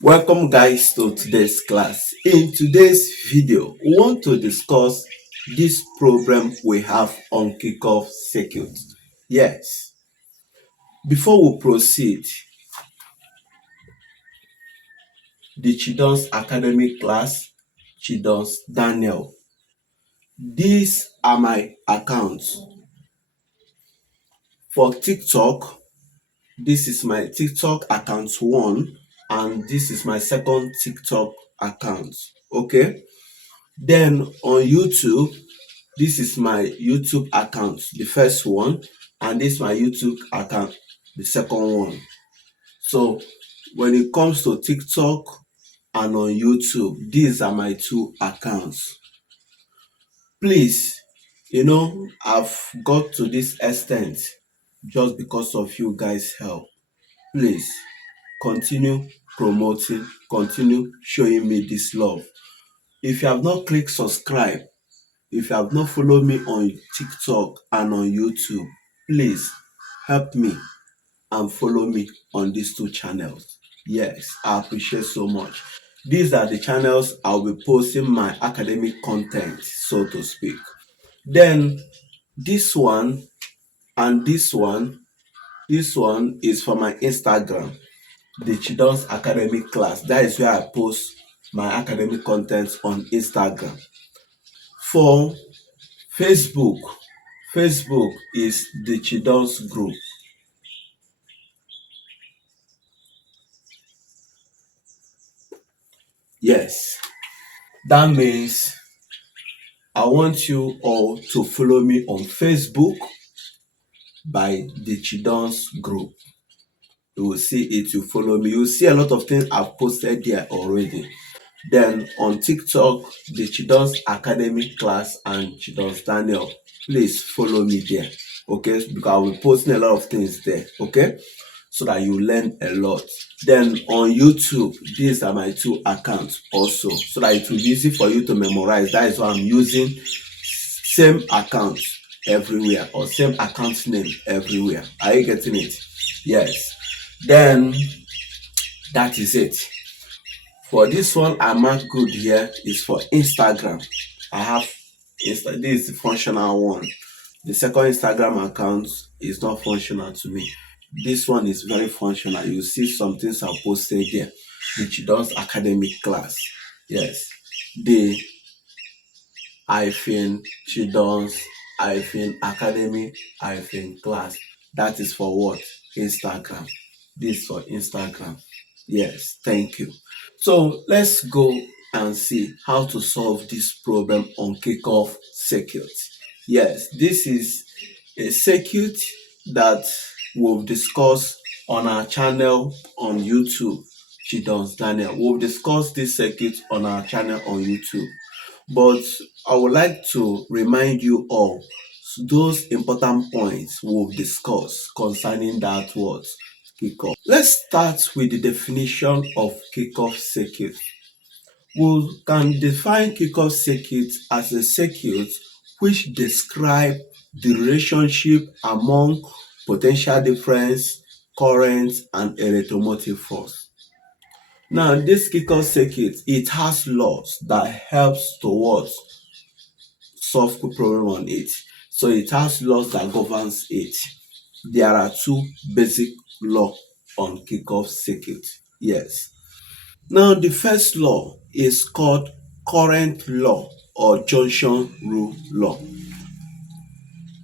Welcome guys to today's class. In today's video, we want to discuss this problem we have on Kirchoffs Circuits. Yes. Before we proceed, the Children's Academy class, Children's Daniel. These are my accounts. For TikTok, this is my TikTok account 1 and this is my second TikTok account. Okay. Then on YouTube, this is my YouTube account, the first one, and this is my YouTube account, the second one. So when it comes to TikTok and on YouTube, these are my two accounts. Please, I've got to this extent just because of you guys' help. Please continue promoting, continue showing me this love. If you have not clicked subscribe, if you have not followed me on TikTok and on YouTube, please help me and follow me on these two channels. Yes, I appreciate so much. These are the channels I'll be posting my academic content, so to speak. Then this one and this one is for my Instagram, the Children's Academy class. That is where I post my academic content on Instagram. For Facebook is the Children's group. Yes, that means I want you all to follow me on Facebook by the Children's group. You will see it, you follow me. You will see a lot of things I've posted there already. Then on TikTok, the Children's Academy class and Children's Daniel. Please follow me there, okay? Because I will be posting a lot of things there, okay? So that you learn a lot. Then on YouTube, these are my two accounts also, so that it will be easy for you to memorize. That is why I'm using same account everywhere, or same account name everywhere. Are you getting it? Yes. Then that is it. For this one, I mark good here is for Instagram. I have this is the functional one. The second Instagram account is not functional to me. This one is very functional. You see some things I posted there. The Children's Academic class. Yes. The Children's Academy class. That is for what? Instagram. This for Instagram. Yes, thank you. So let's go and see how to solve this problem on Kirchoffs Circuits. Yes, this is a circuit that we've discussed on our channel on YouTube, Children's Daniel. We've discussed this circuit on our channel on YouTube. But I would like to remind you all those important points we've discussed concerning that word, Kirchoff. Let's start with the definition of Kirchoffs circuit. We can define Kirchoffs circuit as a circuit which describes the relationship among potential difference, current, and electromotive force. Now, this Kirchoffs circuit, it has laws that helps towards solve the problem on it. So it has laws that governs it. There are two basic laws on Kirchoffs circuit. Yes. Now, the first law is called current law or junction rule law.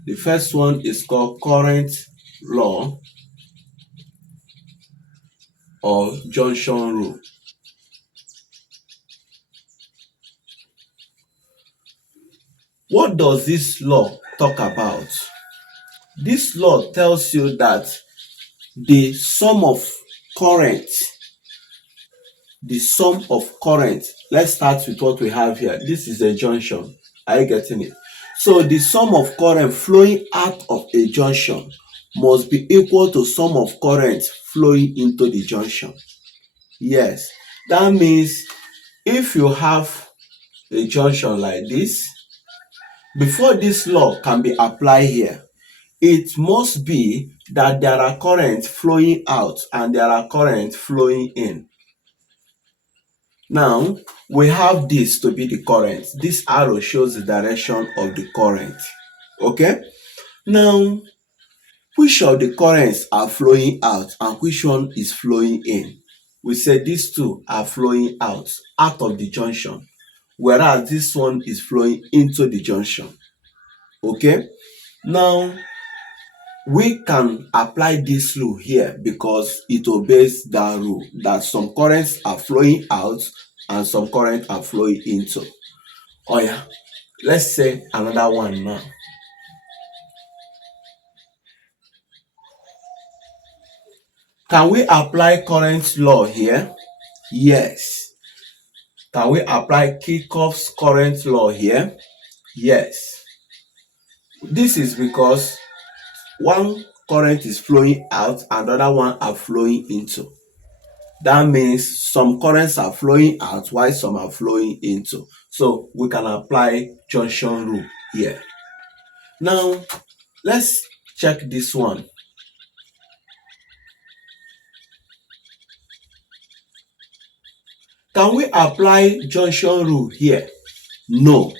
The first one is called current law or junction rule. What does this law talk about? This law tells you that the sum of current, let's start with what we have here. This is a junction. Are you getting it? So the sum of current flowing out of a junction must be equal to sum of current flowing into the junction. Yes, that means if you have a junction like this, before this law can be applied here, it must be that there are currents flowing out and there are currents flowing in. Now, we have this to be the current. This arrow shows the direction of the current. Okay? Now, which of the currents are flowing out and which one is flowing in? We said these two are flowing out of the junction, whereas this one is flowing into the junction. Okay? Now, we can apply this rule here because it obeys that rule that some currents are flowing out and some currents are flowing into. Oh yeah, let's say another one now. Can we apply current law here? Yes. Can we apply Kirchoffs current law here? Yes. This is because one current is flowing out and the other one are flowing into. That means some currents are flowing out while some are flowing into. So we can apply junction rule here. Now, let's check this one. Can we apply junction rule here? No.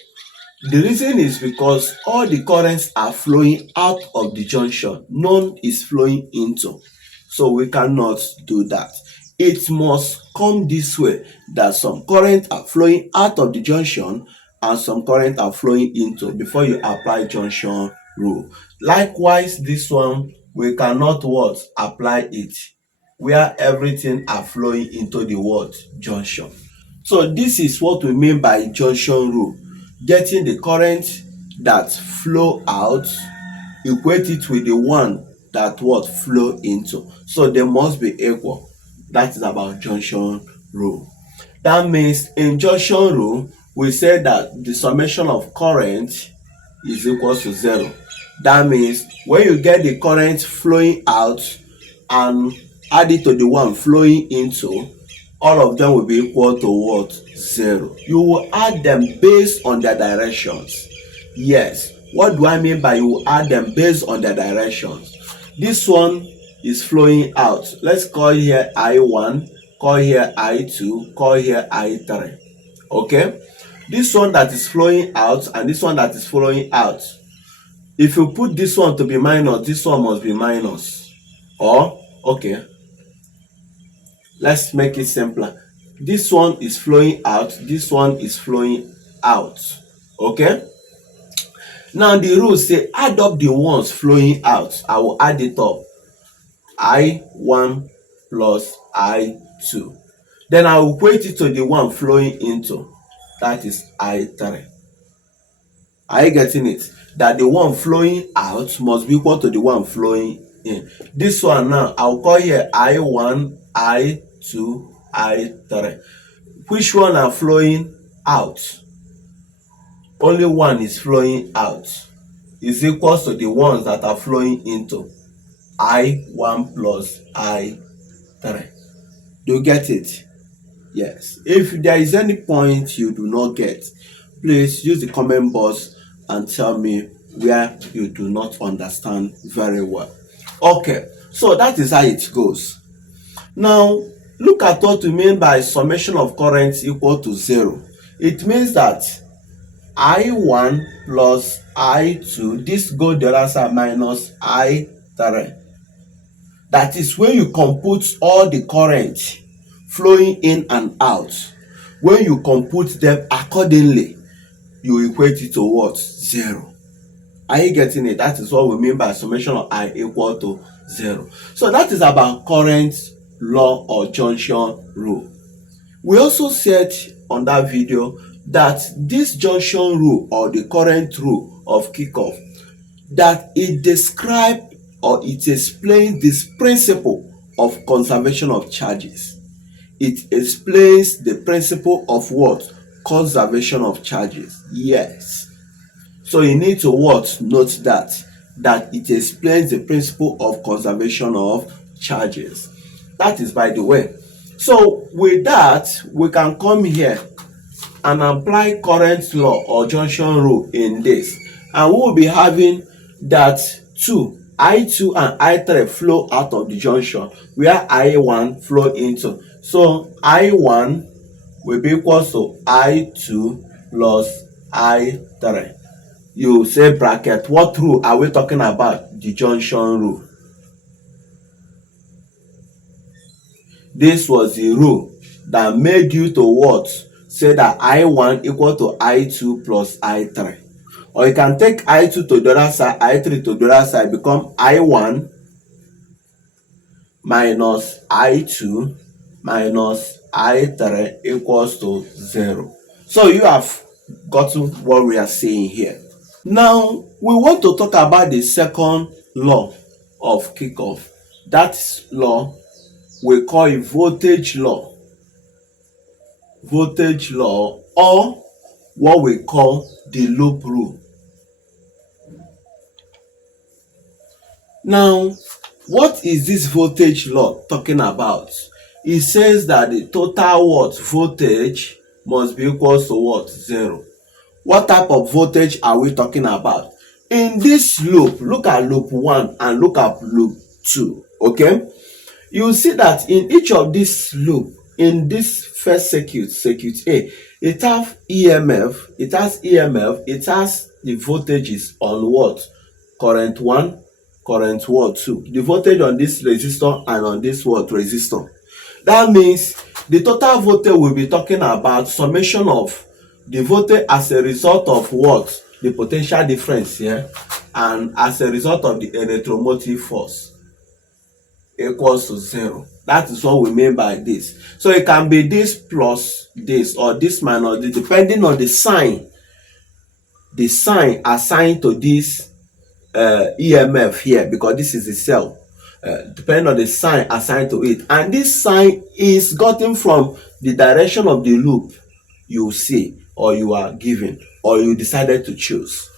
The reason is because all the currents are flowing out of the junction. None is flowing into. So we cannot do that. It must come this way, that some currents are flowing out of the junction and some currents are flowing into before you apply junction rule. Likewise, this one, we cannot what? Apply it where everything are flowing into the what? Junction. So this is what we mean by junction rule. Getting the current that flow out, equate it with the one that what? Flow into. So they must be equal. That is about junction rule. That means in junction rule, we say that the summation of current is equal to 0. That means when you get the current flowing out and add it to the one flowing into, all of them will be equal to what? 0. You will add them based on their directions. Yes. What do I mean by you will add them based on their directions? This one is flowing out. Let's call here I1, call here I2, call here I3. Okay? This one that is flowing out and this one that is flowing out. If you put this one to be minus, this one must be minus. Or, okay, let's make it simpler. This one is flowing out, this one is flowing out. Okay? Now the rules say add up the ones flowing out. I will add it up. I1 plus I2. Then I will equate it to the one flowing into. That is I3. Are you getting it? That the one flowing out must be equal to the one flowing in. This one now, I'll call here I1, I2, I3. Which one are flowing out? Only one is flowing out. Is equal to the ones that are flowing into. I1 plus I3. Do you get it? Yes. If there is any point you do not get, please use the comment box and tell me where you do not understand very well. Okay, so that is how it goes. Now, look at what we mean by summation of currents equal to 0. It means that I1 plus I2, this goes the other side minus I3. That is when you compute all the current flowing in and out. When you compute them accordingly, you equate it to what? 0. Are you getting it? That is what we mean by summation of I equal to 0. So that is about current law or junction rule. We also said on that video that this junction rule or the current rule of Kirchoff, that it describes or it explains this principle of conservation of charges. It explains the principle of what? Conservation of charges. Yes. So you need to what? Note that it explains the principle of conservation of charges. That is by the way. So with that, we can come here and apply current law or junction rule in this. And we will be having that 2, I2 and I3 flow out of the junction where I1 flow into. So I1 will be equal to I2 plus I3. You say bracket. What rule are we talking about? The junction rule. This was the rule that made you to what? Say that I1 equal to I2 plus I3. Or you can take I2 to the other side, I3 to the other side, become I1 minus I2 minus I3 equals to 0. So you have gotten what we are saying here. Now, we want to talk about the second law of Kirchoff. That law we call it voltage law. Voltage law, or what we call the loop rule. Now, what is this voltage law talking about? It says that the total what? Voltage must be equal to what? 0. What type of voltage are we talking about? In this loop, look at loop 1 and look at loop 2. Okay? You see that in each of this loop, in this first circuit, circuit A, it has EMF, it has the voltages on what? Current 1, current what 2. The voltage on this resistor and on this what? Resistor. That means the total voltage we'll be talking about summation of the voltage as a result of what? The potential difference here, and as a result of the electromotive force equals to 0. That is what we mean by this. So it can be this plus this, or this minus this, depending on the sign assigned to this EMF here, because this is the cell. Depending on the sign assigned to it, and this sign is gotten from the direction of the loop you see, or you are given, or you decided to choose.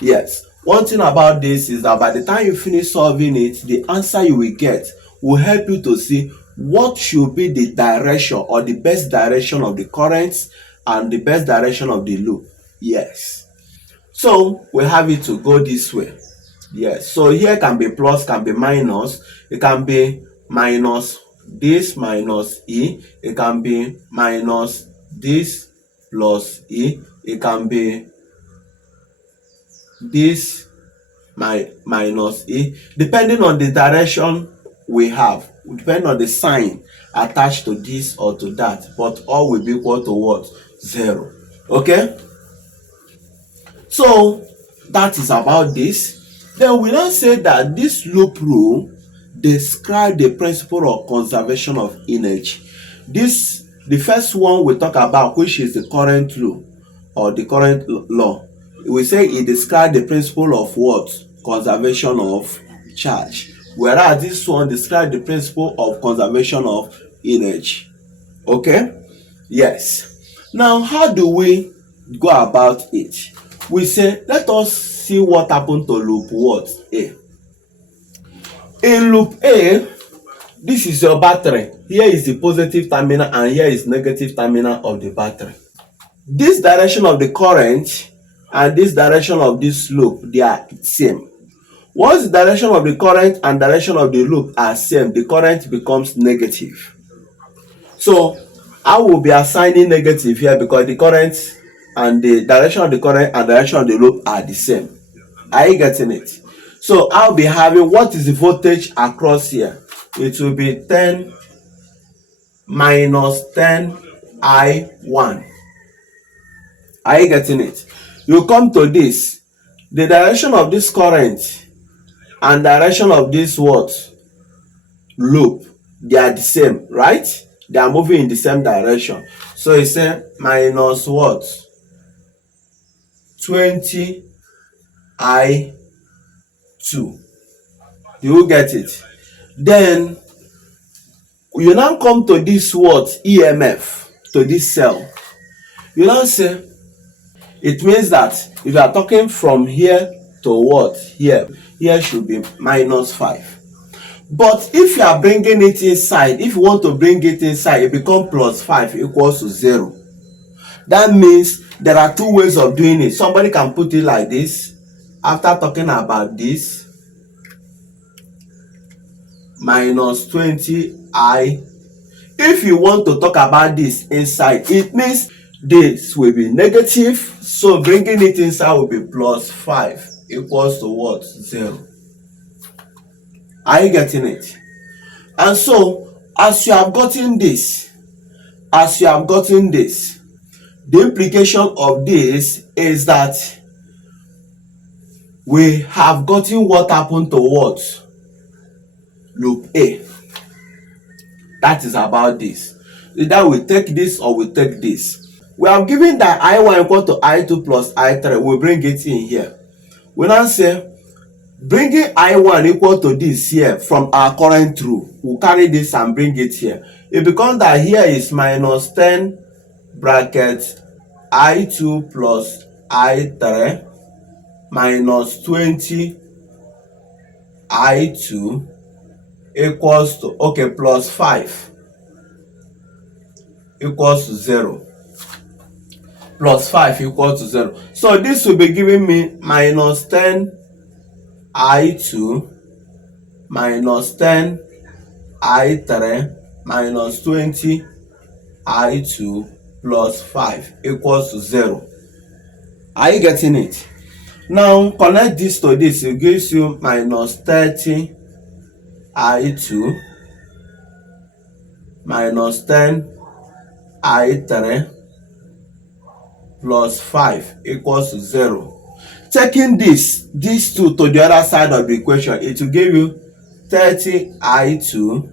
Yes, one thing about this is that by the time you finish solving it, the answer you will get will help you to see what should be the direction, or the best direction of the currents and the best direction of the loop. Yes, so we have it to go this way. Yes, so here can be plus, can be minus. It can be minus this minus E. It can be minus this plus E. It can be this minus E, depending on the direction we have, depending on the sign attached to this or to that, but all will be equal to what? 0. Okay, so that is about this. Then we now say that this loop rule describes the principle of conservation of energy. The first one we talk about, which is the current law, or the current law, we say it describes the principle of what? Conservation of charge. Whereas this one describes the principle of conservation of energy. Okay? Yes. Now, how do we go about it? We say, let us see what happened to loop what? A. In loop A, this is your battery. Here is the positive terminal and here is negative terminal of the battery. This direction of the current and this direction of this loop, they are same. Once the direction of the current and direction of the loop are same, the current becomes negative. So I will be assigning negative here because the current and the direction of the current and direction of the loop are the same. Are you getting it? So I'll be having, what is the voltage across here? It will be 10 minus 10 I1. Are you getting it? You come to this, the direction of this current and direction of this what? Loop, they are the same, right? They are moving in the same direction. So it's a minus what? 20 I2. You get it? Then you now come to this what? EMF, to this cell. You now say, it means that if you are talking from here to what? Here should be minus 5. But if you are bringing it inside, if you want to bring it inside, it becomes plus 5 equals to 0. That means there are two ways of doing it. Somebody can put it like this. After talking about this, minus 20I. If you want to talk about this inside, it means this will be negative, so bringing it inside will be plus 5 equals to what? 0. Are you getting it? And so as you have gotten this, the implication of this is that we have gotten what happened to what? Loop A. That is about this. Either we take this or we take this. We have given that I1 equal to I2 plus I3. We bring it in here. We now say bringing I1 equal to this here from our current rule. We'll carry this and bring it here. It becomes that here is minus 10 bracket I2 plus I3 minus 20 I2 equals to, okay, plus 5 equals to 0. Plus 5 equals to 0. So this will be giving me minus 10 I2 minus 10 I3 minus 20 I2 plus 5 equals to 0. Are you getting it? Now connect this to this. It gives you minus 30 I2 minus 10 I3 plus 5 equals to 0. Taking these two to the other side of the equation, it will give you 30 I2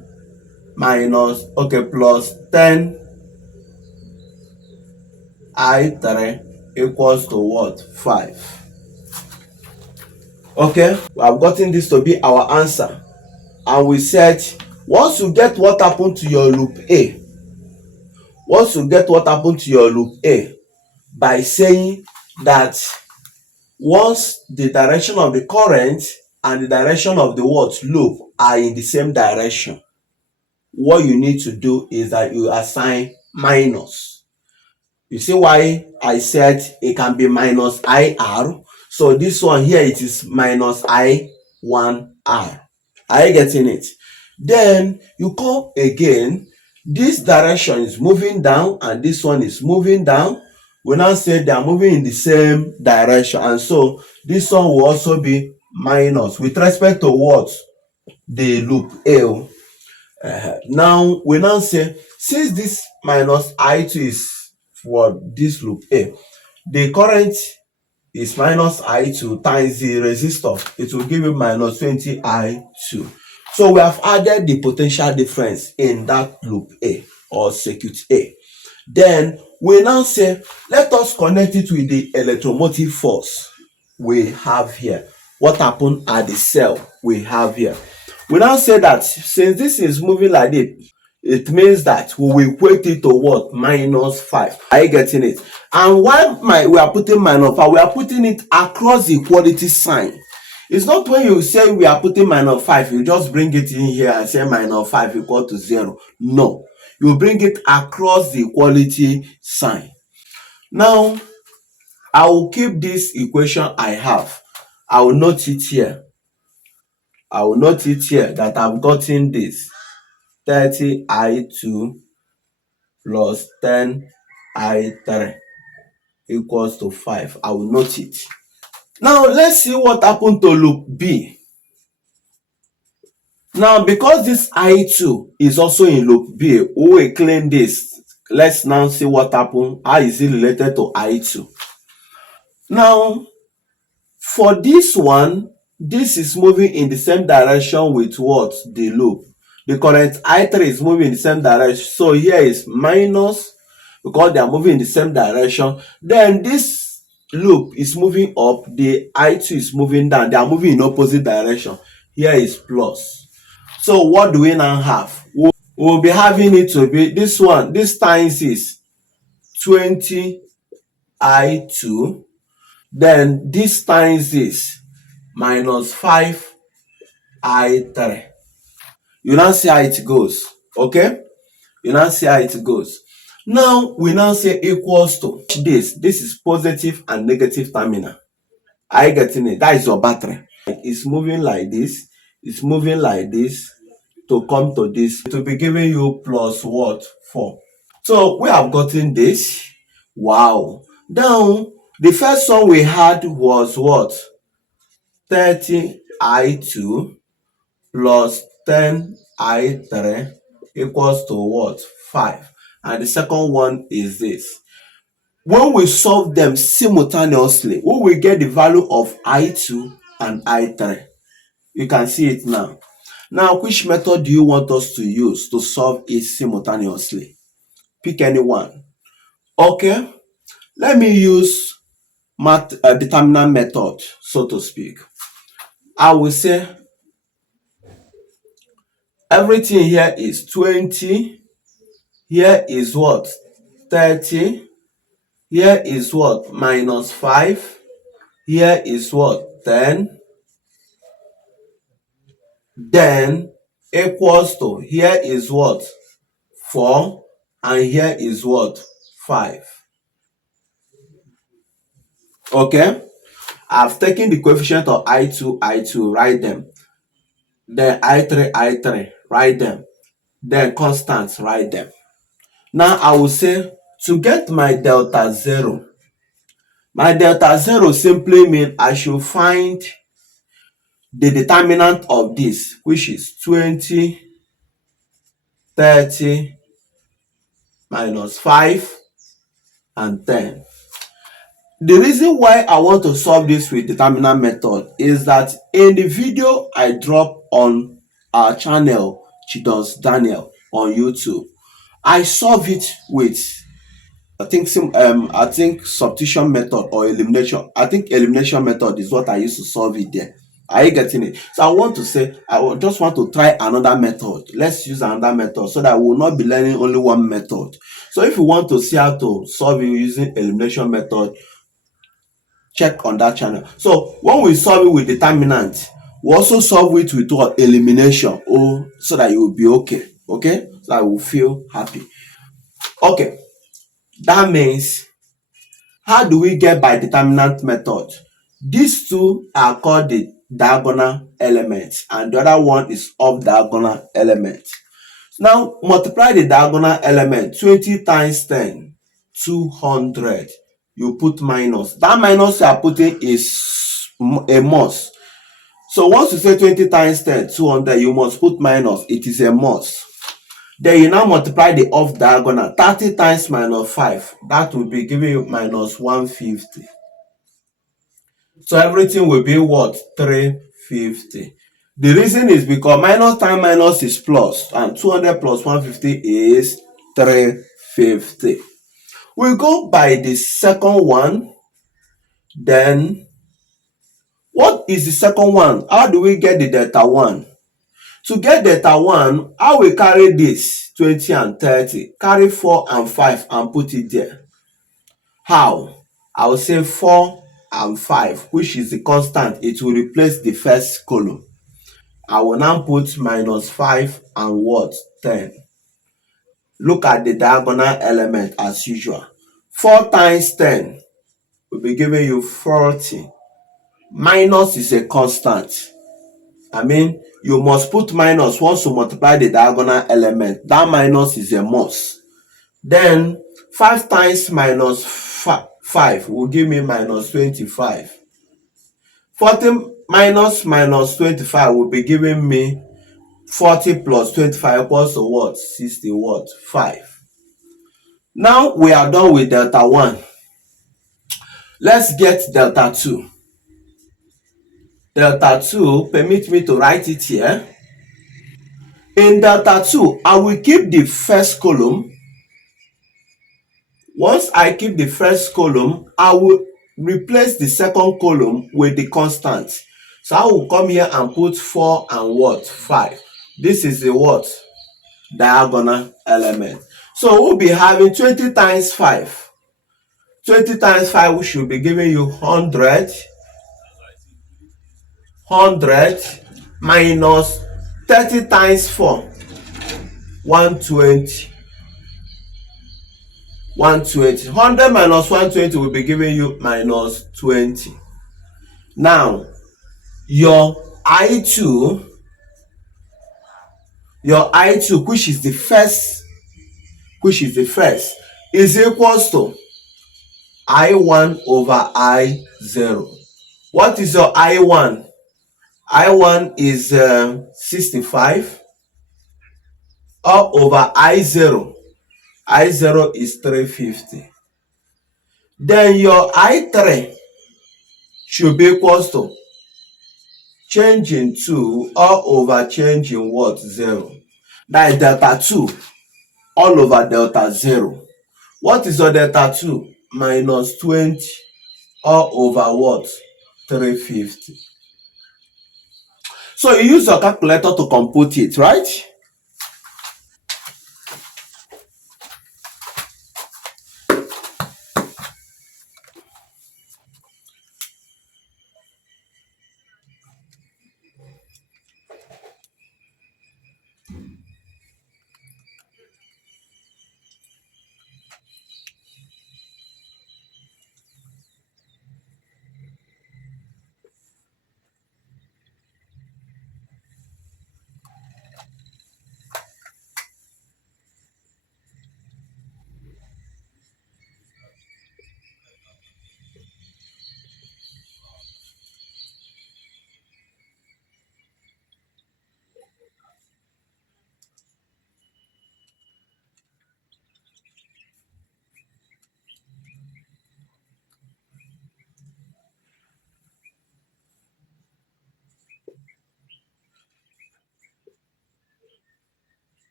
minus, okay, plus 10 I3 equals to what? 5. Okay, we have gotten this to be our answer. And we said, once you get what happened to your loop A, by saying that once the direction of the current and the direction of the what loop are in the same direction, what you need to do is that you assign minus. You see why I said it can be minus IR? So this one here, it is minus I1R. Are you getting it? Then you come again, this direction is moving down and this one is moving down. We now say they are moving in the same direction, and so this one will also be minus with respect to what? The loop A. Now we now say, since this minus I2 is for this loop A, the current is minus I2 times the resistor. It will give you minus 20 I2. So we have added the potential difference in that loop A or circuit A. Then we now say, let us connect it with the electromotive force we have here. What happened at the cell we have here? We now say that since this is moving like this, it means that we will equate it to what? Minus 5. Are you getting it? And why we are putting minus 5? We are putting it across the equality sign. It's not when you say we are putting minus 5, you just bring it in here and say minus 5 equal to 0. No. You bring it across the equality sign. Now, I will keep this equation I have. I will note it here. That I've gotten this 30 I2 plus 10 I3 equals to 5. I will note it. Now, let's see what happened to loop B. Now, because this I2 is also in loop B, we will clean this. Let's now see what happened. How is it related to I2? Now, for this one, this is moving in the same direction with what? The loop. The current I3 is moving in the same direction. So here is minus because they are moving in the same direction. Then this loop is moving up. The I2 is moving down. They are moving in opposite direction. Here is plus. So what do we now have? We'll be having it to be this one. This times is 20 I2. Then this times is minus 5 I3. You now see how it goes. Okay? You now see how it goes. Now we now say equals to this. This is positive and negative terminal. Are you getting it? That is your battery. It's moving like this. It's moving like this. to come to this, it will be giving you plus what? 4. So we have gotten this. Wow. Now, the first one we had was what? 30i2 plus 10i3 equals to what? 5. And the second one is this. When we solve them simultaneously, we will get the value of i2 and i3. You can see it now. Now, which method do you want us to use to solve it simultaneously? Pick any one. Okay, let me use determinant method, so to speak. I will say everything here is 20. Here is what? 30. Here is what? Minus 5. Here is what? 10. Then equals to, here is what? 4. And here is what? 5. Okay, I've taken the coefficient of I2, write them. Then I3, write them. Then constants, write them. Now I will say, to get my delta 0, my delta 0 simply means I should find the determinant of this, which is 20, 30, minus 5, and 10. The reason why I want to solve this with determinant method is that in the video I drop on our channel, Chidons Daniel, on YouTube, I solve it with I think substitution method or elimination. I think elimination method is what I used to solve it there. Are you getting it? So I want to say, just want to try another method. Let's use another method so that we will not be learning only one method. So if you want to see how to solve it using elimination method, check on that channel. So when we solve it with determinant, we also solve it with what? Elimination. So that you will be okay. Okay? So I will feel happy. Okay. That means, how do we get by determinant method? These two are called the diagonal elements, and the other one is off diagonal element. Now multiply the diagonal element. 20 times 10, 200. You put minus. That minus you are putting is a must. So once you say 20 times 10, 200, you must put minus. It is a must. Then you now multiply the off diagonal. 30 times minus 5. That will be giving you minus 150. So everything will be what? 350. The reason is because minus times minus is plus, and 200 plus 150 is 350. We go by the second one. Then what is the second one? How do we get the delta 1? To get delta 1, I will carry this 20 and 30, carry 4 and 5 and put it there. How? I will say 4 and 5, which is the constant. It will replace the first column. I will now put minus 5 and what? 10. Look at the diagonal element as usual. 4 times 10 will be giving you 40. Minus is a constant. I mean, you must put minus once you multiply the diagonal element. That minus is a must. Then 5 times minus 5 will give me minus 25. 40 minus 25 will be giving me 40 plus 25 equals to what? 60 what? 5. Now we are done with delta 1. Let's get delta 2. Delta 2, permit me to write it here. In delta 2, I will keep the first column. Once I keep the first column, I will replace the second column with the constant. So I will come here and put 4 and what? 5. This is the what? Diagonal element. So we'll be having 20 times 5. 20 times 5 should be giving you 100. 100 minus 30 times 4. 120. 120. 100 minus 120 will be giving you minus 20. Now, your I2 your I2, which is the first, is equals to I1 over I0. What is your I1? I1 is 65 all over I0. I0 is 350. Then your I3 should be equals to changing 2 all over changing what? 0. That is delta 2 all over delta 0. What is your delta 2? Minus 20 all over what? 350. So you use your calculator to compute it, right?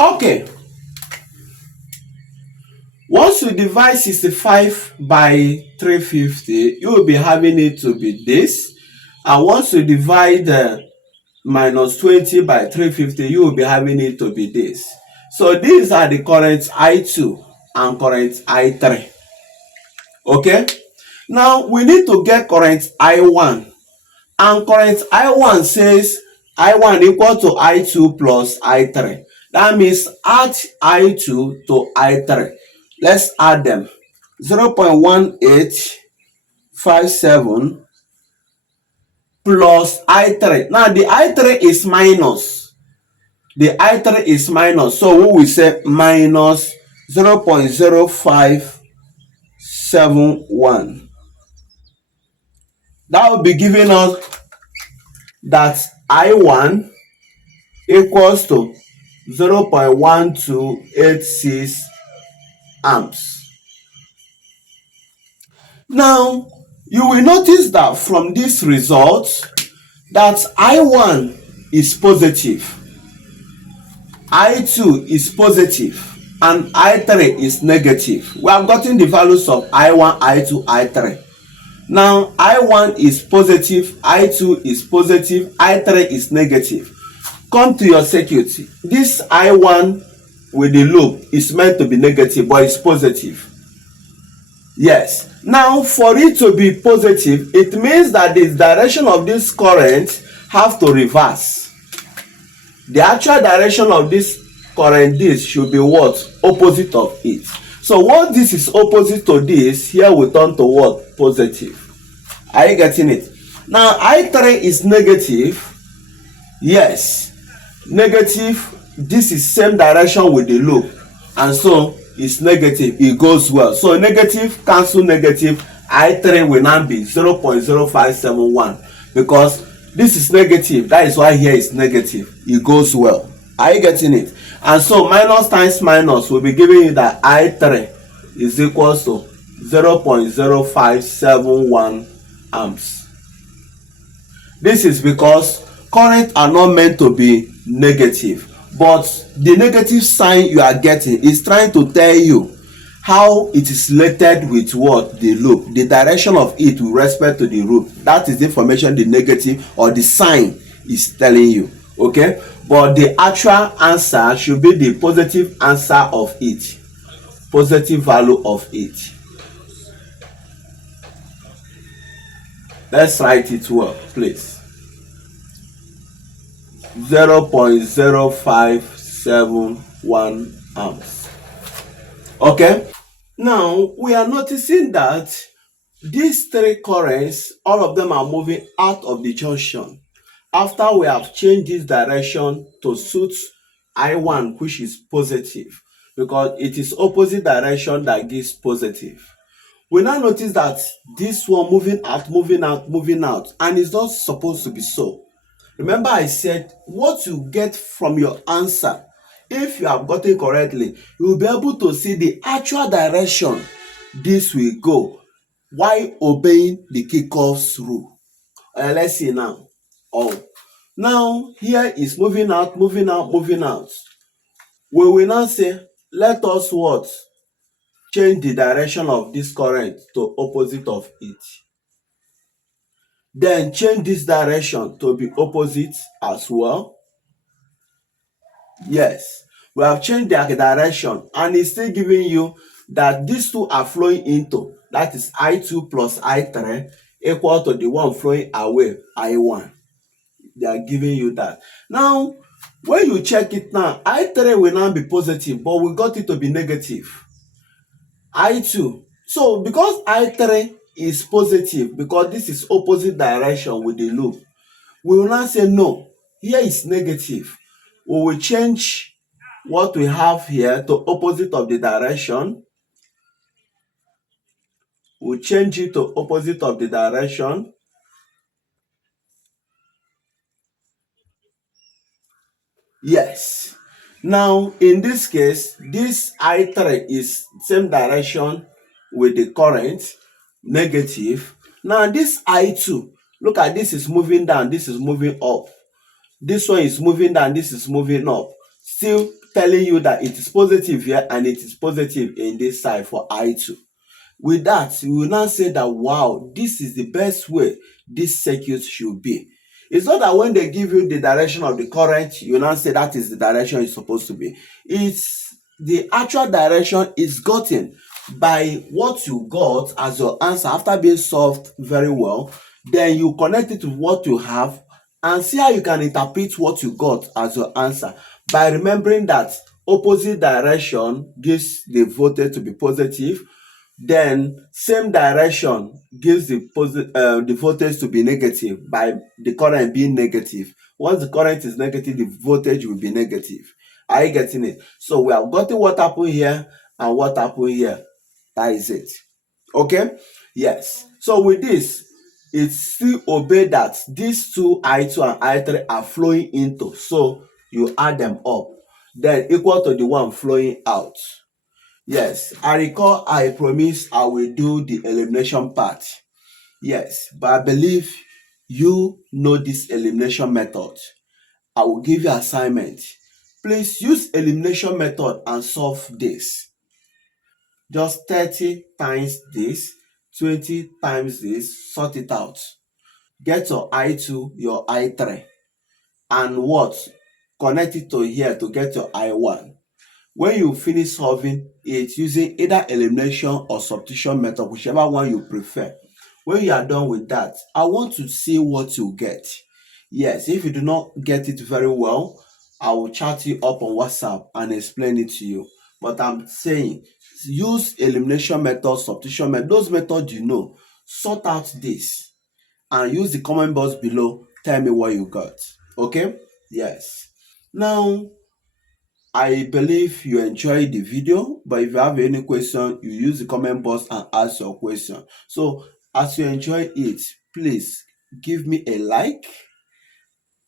Okay. Once you divide 65 by 350, you will be having it to be this. And once you divide minus 20 by 350, you will be having it to be this. So these are the currents I2 and current I3. Okay? Now we need to get current I1. And current I1 says I1 equal to I2 plus I3. That means add I2 to I3. Let's add them. 0.1857 plus I3. Now the I3 is minus. The I3 is minus. So we will say minus 0.0571. That will be giving us that I1 equals to 0.1286 amps. Now, you will notice that from this result that I1 is positive, I2 is positive, and I3 is negative. We have gotten the values of I1, I2, I3. Now, I1 is positive, I2 is positive, I3 is negative. Come to your circuit. This I1 with the loop is meant to be negative, but it's positive. Yes. Now, for it to be positive, it means that the direction of this current have to reverse. The actual direction of this current, this should be what? Opposite of it. So once this is opposite to this, here we turn to what? Positive. Are you getting it? Now, I3 is negative. Yes. Negative. This is same direction with the loop. And so, it's negative. It goes well. So, negative cancel negative. I3 will now be 0.0571. Because this is negative. That is why here is negative. It goes well. Are you getting it? And so minus times minus will be giving you that I3 is equal to 0.0571 amps. This is because current are not meant to be negative, but the negative sign you are getting is trying to tell you how it is related with what? The loop, the direction of it with respect to the loop. That is the information the negative or the sign is telling you. Okay, but the actual answer should be the positive answer of it, positive value of it. Let's write it well, please. 0.0571 amps. Okay, Now we are noticing that these three currents, all of them are moving out of the junction after we have changed this direction to suit I1, which is positive, because it is opposite direction that gives positive. We now notice that this one moving out, moving out, moving out, and it's not supposed to be so. Remember I said what you get from your answer, if you have gotten correctly, you will be able to see the actual direction this will go while obeying the Kirchoffs rule. Let's see now. Oh, now here is moving out, moving out, moving out. We will now say, let us what? Change the direction of this current to opposite of it. Then change this direction to be opposite as well. Yes, we have changed their direction and it's still giving you that these two are flowing into, that is I2 plus I3 equal to the one flowing away, I1. They are giving you that. Now, when you check it now, I3 will now be positive, but we got it to be negative. I2. So, because I3 is positive, because this is opposite direction with the loop, we will now say no, here is negative. We will change what we have here to opposite of the direction. We'll change it to opposite of the direction. Yes. Now, in this case, this I3 is same direction with the current, negative. Now, this I2, look at this is moving down, this is moving up. This one is moving down, this is moving up. Still telling you that it is positive here and it is positive in this side for I2. With that, we will now say that, wow, this is the best way this circuit should be. It's not that when they give you the direction of the current, you now say that is the direction it's supposed to be. It's the actual direction is gotten by what you got as your answer after being solved very well. Then you connect it to what you have and see how you can interpret what you got as your answer by remembering that opposite direction gives the voltage to be positive, then same direction gives the voltage to be negative by the current being negative. Once the current is negative, the voltage will be negative. Are you getting it? So we have gotten what happened here and what happened here. That is it. Okay? Yes. So with this, it still obey that these two I2 and I3 are flowing into. So you add them up. Then equal to the one flowing out. Yes, I recall I promised I will do the elimination part. Yes, but I believe you know this elimination method. I will give you assignment. Please use elimination method and solve this. Just 30 times this, 20 times this, sort it out. Get your I2, your I3, and what? Connect it to here to get your I1. When you finish solving it using either elimination or substitution method, whichever one you prefer, when you are done with that, I want to see what you get. Yes, if you do not get it very well, I will chat you up on WhatsApp and explain it to you. But I'm saying use elimination method, substitution method, those methods you know. Sort out this and use the comment box below. Tell me what you got. Okay? Yes. Now, I believe you enjoyed the video, but if you have any question, you use the comment box and ask your question. So as you enjoy it, please give me a like,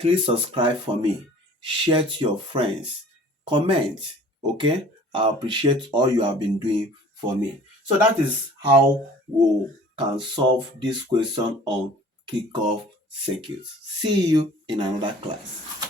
please subscribe for me, share to your friends, comment, okay? I appreciate all you have been doing for me. So that is how we can solve this question on Kirchoffs circuits. See you in another class.